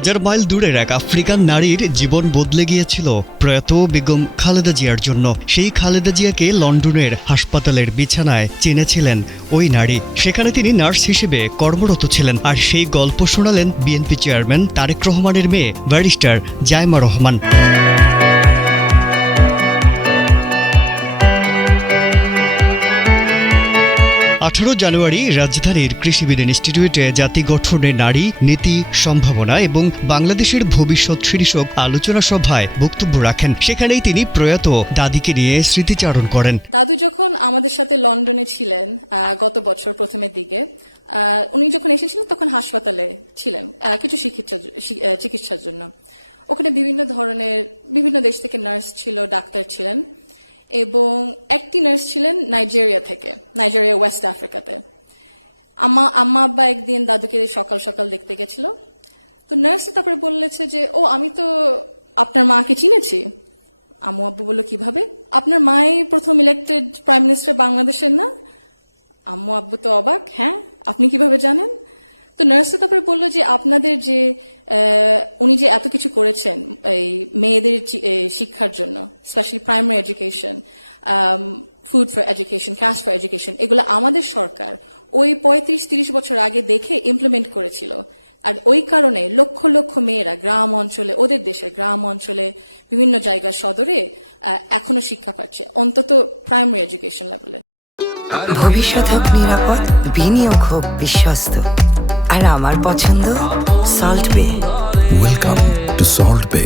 হাজার মাইল দূরের এক আফ্রিকান নারীর জীবন বদলে গিয়েছিল প্রয়াত বেগম খালেদা জিয়ার জন্য। সেই খালেদা জিয়াকে লন্ডনের হাসপাতালের বিছানায় চিনেছিলেন ওই নারী। সেখানে তিনি নার্স হিসেবে কর্মরত ছিলেন। আর সেই গল্প শোনালেন বিএনপি চেয়ারম্যান তারেক রহমানের মেয়ে ব্যারিস্টার জাইমা রহমান। 18 জানুয়ারি রাজধানীর কৃষিবিদ ইনস্টিটিউটে জাতি গঠনে নারী নীতি সম্ভাবনা এবং বাংলাদেশের ভবিষ্যৎ শীর্ষক আলোচনা সভায় বক্তব্য রাখেন। সেখানেই তিনি প্রয়াত দাদিকে নিয়ে স্মৃতিচারণ করেন। দাদু যখন আমাদের সাথে লন্ডনে ছিলেন গত বছর প্রথমের দিকে, উনি যখন এসেছিলেন তখন হাসপাতালে ছিলেন কিছু চিকিৎসার জন্য। ওখানে বিভিন্ন দেশ থেকে নার্স ছিল, ডাক্তার ছিলেন এবং একটি নার্স ছিলেন নাইজেরিয়া ওয়েস্ট আফ্রিকাতে। আম্মা আব্বা একদিন দাদুকে সকাল সকাল দেখতে গেছিল। তো নার্স তারপরে বলেছে যে আমি তো আপনার মাকে চিনেছি। আম্মু আব্বু বললো কিভাবে? আপনার মাই প্রথম ইলেক্টেড প্রাইম মিনিস্টার বাংলাদেশের না? আম্মু আব্বু তো অবাক, হ্যাঁ আপনি কিভাবে জানেন? তো নার্স তারপরে বললো যে আপনাদের যে উনি যে এত কিছু করেছেন এই মেয়েদের শিক্ষার জন্য, specially primary education, food for education, cash for education, এগুলো আমাদের সরকার ওই 35-30 বছর আগে দেখে ইমপ্লিমেন্ট করেছিল। আর ওই কারণে লক্ষ লক্ষ মেয়েরা গ্রাম অঞ্চলে, ওদের দেশে গ্রাম অঞ্চলে বিভিন্ন জায়গা সদরে এখনো শিক্ষা পাচ্ছে, অন্তত প্রাইমারি এডুকেশন লেভেলে। ভবিষ্যৎ হোক নিরাপদ, বিনিয়োগ হোক বিশ্বস্ত, আর আমার পছন্দ সল্ট বে। ওয়েলকাম টু সল্ট বে।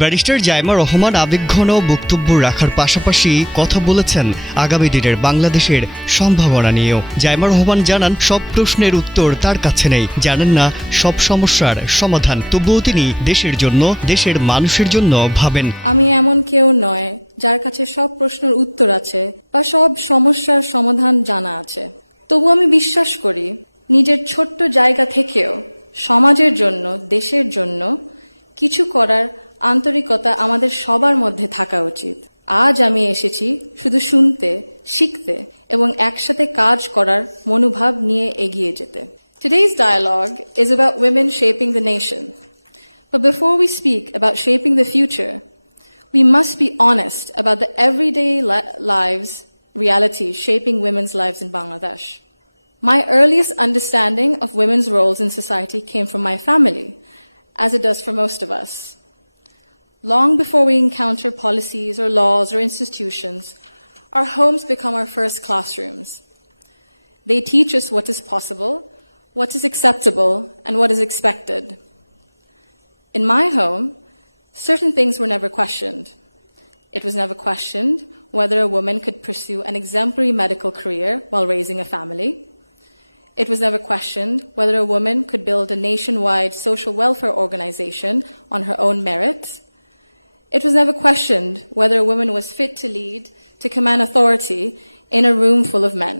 ব্যারিস্টার জাইমা রহমান আবেগঘন বক্তব্য রাখার পাশাপাশি কথা বলেছেন আগামী দিনের বাংলাদেশের সম্ভাবনা নিয়েও। জাইমা রহমান জানান, সব প্রশ্নের উত্তর তার কাছে নেই, জানেন না সব সমস্যার সমাধান। তবুও তিনি দেশের জন্য, দেশের মানুষের জন্য ভাবেন। আমি এমন কেউ নয় যার কাছে সব প্রশ্নের উত্তর আছে বা সব সমস্যার সমাধান জানা আছে। তবু আমি বিশ্বাস করি নিজের ছোট্ট জায়গা থেকেও সমাজের জন্য, দেশের জন্য কিছু করার আন্তরিকতা আমাদের সবার মধ্যে থাকা উচিত। আজ আমি এসেছি শুধু শুনতে, শিখতে এবং একসাথে কাজ করার মনোভাব নিয়ে এগিয়ে যেতে। Today's dialogue is about women shaping the nation. But before we speak about shaping the future, we must be honest about the everyday reality shaping women's lives in Bangladesh. My earliest understanding of women's roles in society came from my family, as it does for most of us. Long before we encounter policies or laws or institutions, our homes become our first classrooms. They teach us what is possible, what is acceptable, and what is expected. In my home, certain things were never questioned. It was never questioned whether a woman could pursue an exemplary medical career while raising a family. It was never questioned whether a woman could build a nationwide social welfare organization on her own merit. It was never questioned whether a woman was fit to lead, to command authority in a room full of men.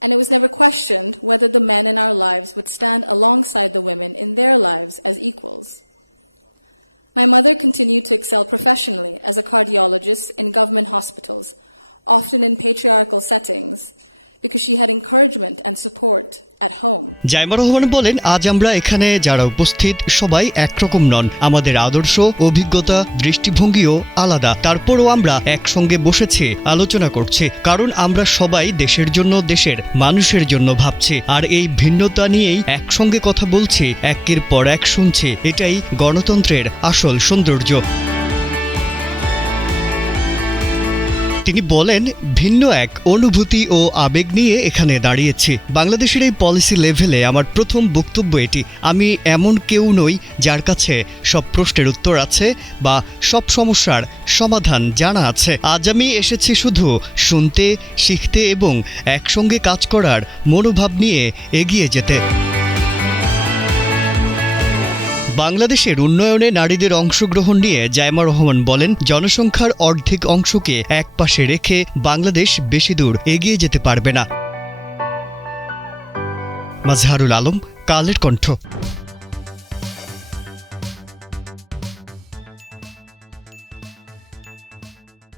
And it was never questioned whether the men in our lives would stand alongside the women in their lives as equals. My mother continued to excel professionally as a cardiologist in government hospitals, often in patriarchal settings, because she had encouragement and support at home. Zaima Rahman বলেন, আজ আমরা এখানে যারা উপস্থিত সবাই একরকম নন। আমাদের আদর্শ, অভিজ্ঞতা, দৃষ্টিভঙ্গিও আলাদা। তারপরও আমরা একসঙ্গে বসেছি, আলোচনা করছি, কারণ আমরা সবাই দেশের জন্য, দেশের মানুষের জন্য ভাবছি। আর এই ভিন্নতা নিয়েই একসঙ্গে কথা বলছি, একের পর এক শুনছি। এটাই গণতন্ত্রের আসল সৌন্দর্য। তিনি বলেন, ভিন্ন এক অনুভূতি ও আবেগ নিয়ে এখানে দাঁড়িয়েছি। বাংলাদেশের এই পলিসি লেভেলে আমার প্রথম বক্তব্য এটি। আমি এমন কেউ নই যার কাছে সব প্রশ্নের উত্তর আছে বা সব সমস্যার সমাধান জানা আছে। আজ আমি এসেছি শুধু শুনতে, শিখতে এবং একসঙ্গে কাজ করার মনোভাব নিয়ে এগিয়ে যেতে। বাংলাদেশের উন্নয়নে নারীদের অংশগ্রহণ নিয়ে জাইমা রহমান বলেন, জনসংখ্যার অর্ধেক অংশকে একপাশে রেখে বাংলাদেশ বেশি দূর এগিয়ে যেতে পারবে না। মাজহারুল আলম, কালের কণ্ঠ।